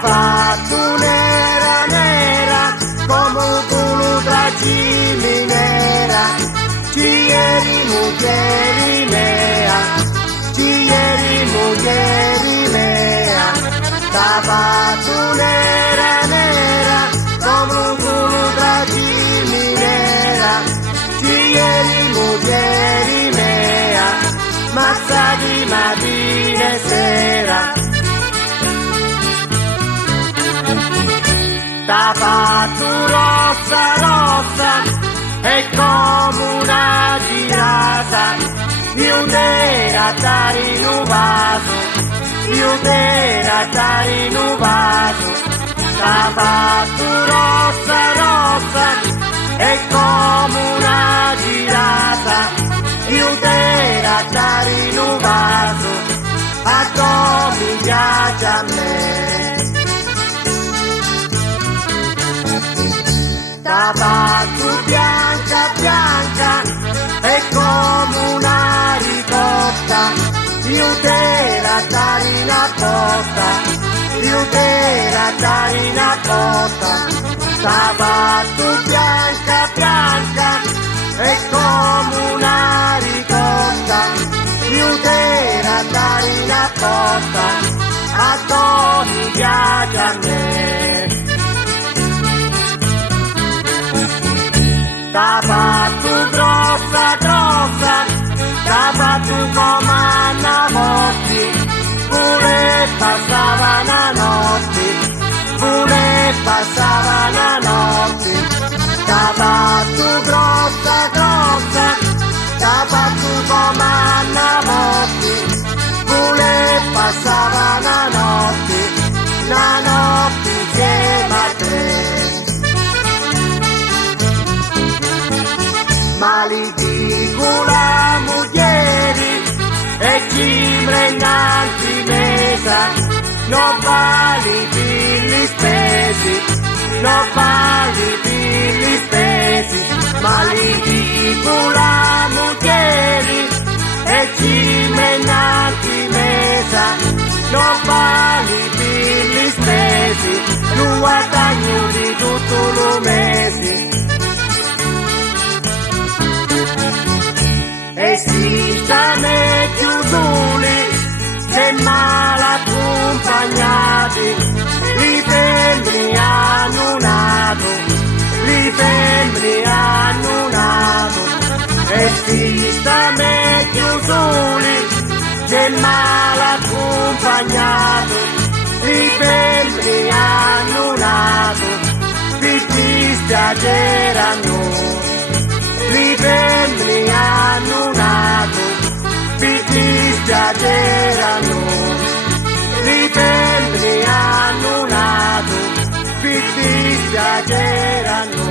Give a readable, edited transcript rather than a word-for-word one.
t'ha fatto nera nera come un culo tra ciminera. Ci eri muglieri mea, ci eri muglieri mea, t'ha fatto nera nera come un culo tra ciminera. Ci eri muglieri mea, mazza di mattina e sera. T'ha fatto rossa rossa e come una girata, io t'era dare in un vaso, io t'era dare in un vaso. T'ha fatto rossa rossa e come una girata, io t'era dare in un vaso, a come piace a me. T'ha fatto bianca bianca e come una ricotta, io t'era dare una cotta, io t'era dare una cotta. T'ha fatto bianca bianca e come una ricotta, io t'era dare una cotta, a come piace a me. T'ha fatto grossa grossa, t'ha fatto come una morti, pure passava la notte, pure passava la notte. T'ha fatto grossa grossa, t'ha fatto come una morti, pure passava la notte insieme a te. Ma li dico la muglieri e ci prendanti mesa, non vali per gli spesi, non vali per gli spesi. Ma li dico la muglieri e ci prendanti mesa, non vali per gli spesi, non guadagno di tutto lo mese. Esistono più soli se mal accompagnati, li femmini hanno nato, li femmini hanno nato. Esistono più soli se mal accompagnati, li femmini hanno nato, vi dispiacere a noi. Li femmini hanno nato, vi dispiacere a noi. Li femmini hanno nato, vi dispiacere a noi.